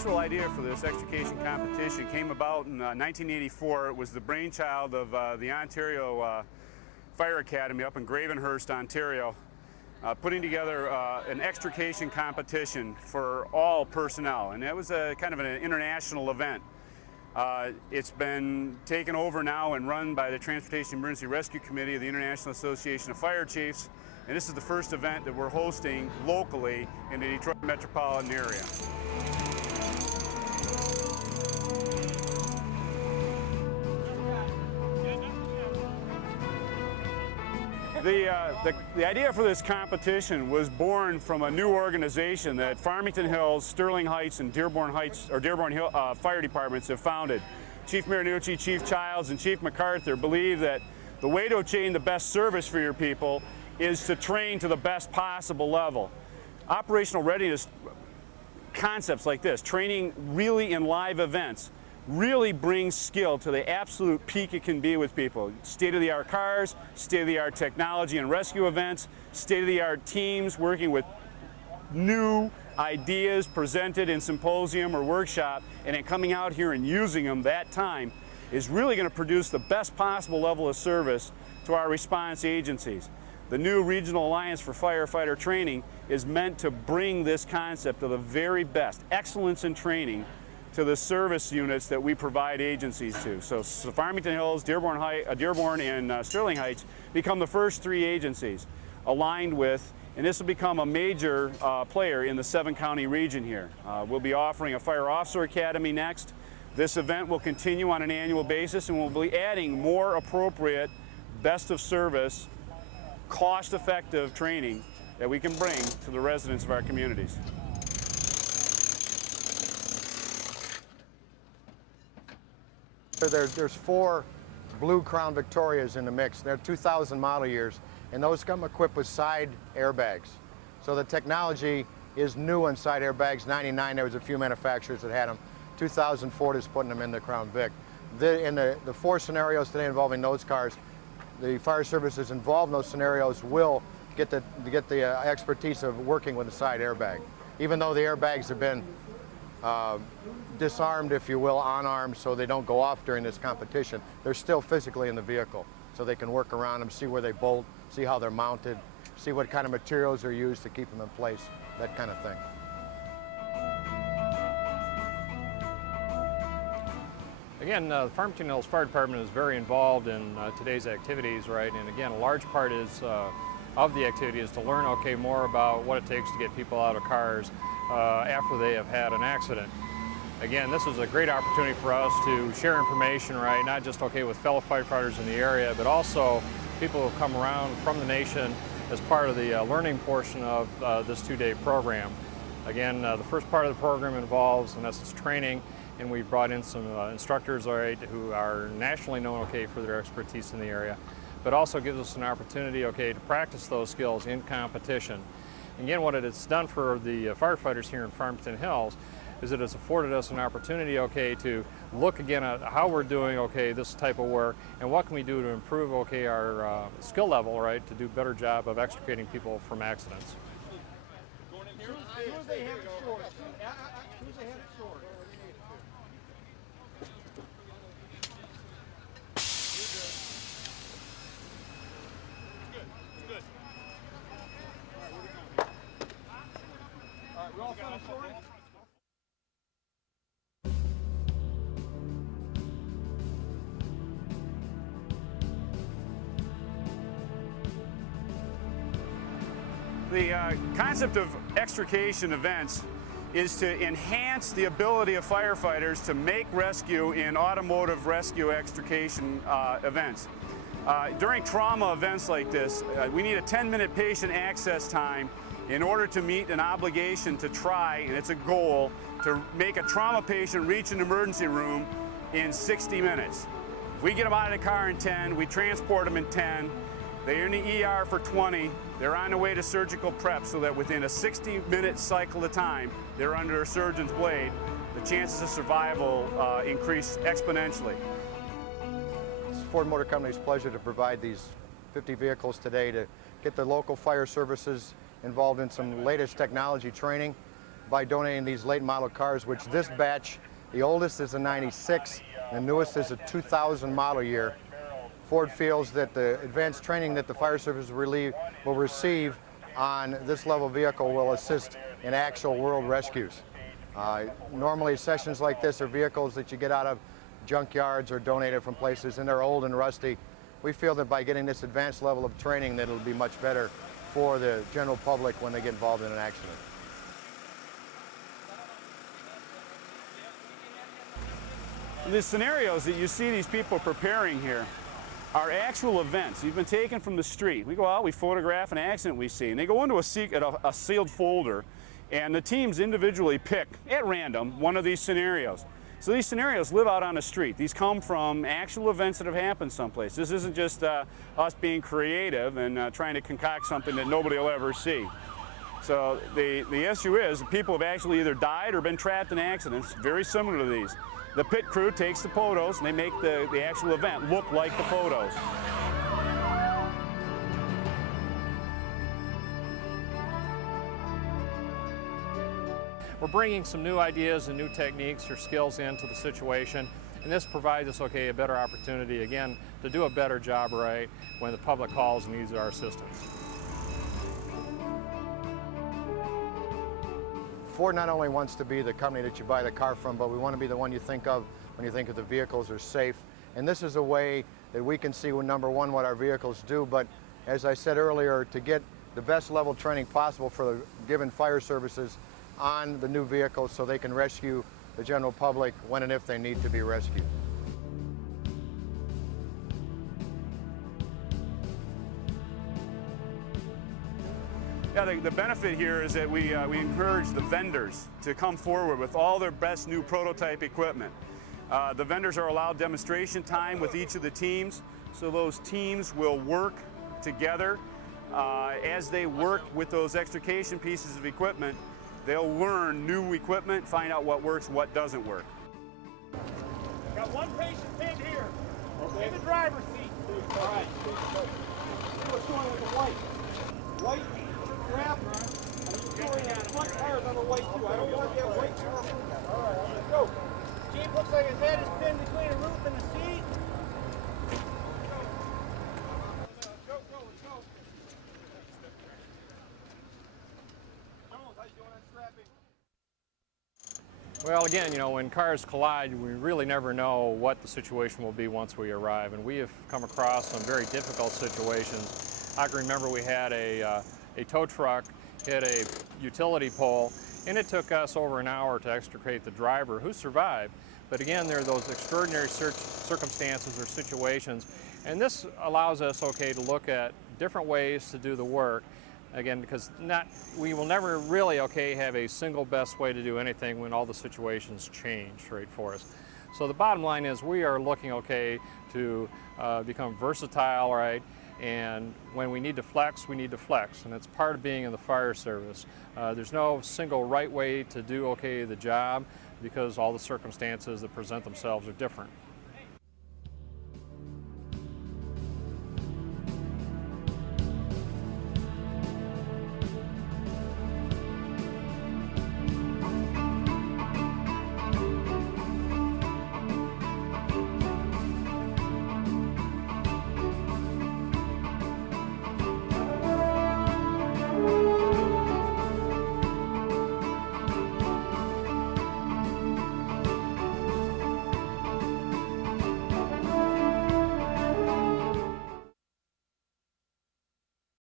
actual idea for this extrication competition came about in 1984. It was the brainchild of the Ontario Fire Academy up in Gravenhurst, Ontario, putting together an extrication competition for all personnel, and that was a kind of an international event. It's been taken over now and run by the Transportation Emergency Rescue Committee of the International Association of Fire Chiefs, and this is the first event that we're hosting locally in the Detroit metropolitan area. The idea for this competition was born from a new organization that Farmington Hills, Sterling Heights, and Dearborn Hill Fire Departments have founded. Chief Marinucci, Chief Childs, and Chief MacArthur believe that the way to obtain the best service for your people is to train to the best possible level. Operational readiness concepts like this, training really in live events, really brings skill to the absolute peak it can be with people. State-of-the-art cars, state-of-the-art technology and rescue events, state-of-the-art teams working with new ideas presented in symposium or workshop, and then coming out here and using them that time is really going to produce the best possible level of service to our response agencies. The new Regional Alliance for Firefighter Training is meant to bring this concept of the very best, excellence in training, to the service units that we provide agencies to. So Farmington Hills, Dearborn, and Sterling Heights become the first three agencies aligned with, and this will become a major player in the 7-county region here. We'll be offering a Fire Officer Academy next. This event will continue on an annual basis, and we'll be adding more appropriate, best of service, cost-effective training that we can bring to the residents of our communities. There's 4 Blue Crown Victorias in the mix. They're 2000 model years, and those come equipped with side airbags. So the technology is new on side airbags. 99, there was a few manufacturers that had them. 2000 Ford is putting them in the Crown Vic. In the 4 scenarios today involving those cars, the fire services involved in those scenarios will get the expertise of working with a side airbag. Even though the airbags have been disarmed, if you will, unarmed, so they don't go off during this competition, they're still physically in the vehicle, so they can work around them, see where they bolt, see how they're mounted, see what kind of materials are used to keep them in place, that kind of thing. Again, the Farmington Hills Fire Department is very involved in today's activities, right? And again, a large part of the activity is to learn, more about what it takes to get people out of cars after they have had an accident. Again, this is a great opportunity for us to share information, right? Not just, with fellow firefighters in the area, but also people who come around from the nation as part of the learning portion of this 2-day program. Again, the first part of the program involves, in essence, training, and we've brought in some instructors, who are nationally known, for their expertise in the area, but also gives us an opportunity, to practice those skills in competition. Again, what it has done for the firefighters here in Farmington Hills is that it's afforded us an opportunity, to look again at how we're doing, this type of work, and what can we do to improve, our skill level, right, to do a better job of extricating people from accidents. The concept of extrication events is to enhance the ability of firefighters to make rescue in automotive rescue extrication events. During trauma events like this, we need a 10-minute patient access time in order to meet an obligation to try, and it's a goal, to make a trauma patient reach an emergency room in 60 minutes. If we get them out of the car in 10, we transport them in 10, they're in the ER for 20, they're on their way to surgical prep so that within a 60-minute cycle of time, they're under a surgeon's blade. The chances of survival increase exponentially. It's Ford Motor Company's pleasure to provide these 50 vehicles today to get the local fire services involved in some latest technology training. by donating these late model cars, which this batch, the oldest is a 96, the newest is a 2000 model year. Ford feels that the advanced training that the fire service will receive on this level vehicle will assist in actual world rescues. Normally sessions like this are vehicles that you get out of junkyards or donated from places, and they're old and rusty. We feel that by getting this advanced level of training that it'll be much better for the general public when they get involved in an accident. The scenarios that you see these people preparing here are actual events. You've been taken from the street. We go out, we photograph an accident we see, and they go into a sealed folder, and the teams individually pick at random one of these scenarios. So these scenarios live out on the street. These come from actual events that have happened someplace. This isn't just us being creative and trying to concoct something that nobody will ever see. So the issue is people have actually either died or been trapped in accidents very similar to these. The pit crew takes the photos and they make the actual event look like the photos. We're bringing some new ideas and new techniques or skills into the situation, and this provides us, a better opportunity, again, to do a better job right when the public calls and needs our assistance. Ford not only wants to be the company that you buy the car from, but we want to be the one you think of when you think of the vehicles are safe. And this is a way that we can see, number one, what our vehicles do, but as I said earlier, to get the best level training possible for the given fire services on the new vehicles so they can rescue the general public when and if they need to be rescued. Yeah, the benefit here is that we encourage the vendors to come forward with all their best new prototype equipment. The vendors are allowed demonstration time with each of the teams, so those teams will work together. As they work with those extrication pieces of equipment, they'll learn new equipment, find out what works, what doesn't work. Got one patient pinned here. Okay. In the driver's seat. All right. See what's going with the white. White grab. The front tires on the white too. I don't want that white car. All right, let's go. Chief looks like his head is pinned between the roof and the seat. Well, again, when cars collide, we really never know what the situation will be once we arrive, and we have come across some very difficult situations. I can remember we had a tow truck hit a utility pole, and it took us over an hour to extricate the driver, who survived. But again, there are those extraordinary circumstances or situations, and this allows us, to look at different ways to do the work. Again, because we will never really, have a single best way to do anything when all the situations change, right, for us. So the bottom line is we are looking, to become versatile, right, and when we need to flex, we need to flex, and it's part of being in the fire service. There's no single right way to do, the job, because all the circumstances that present themselves are different.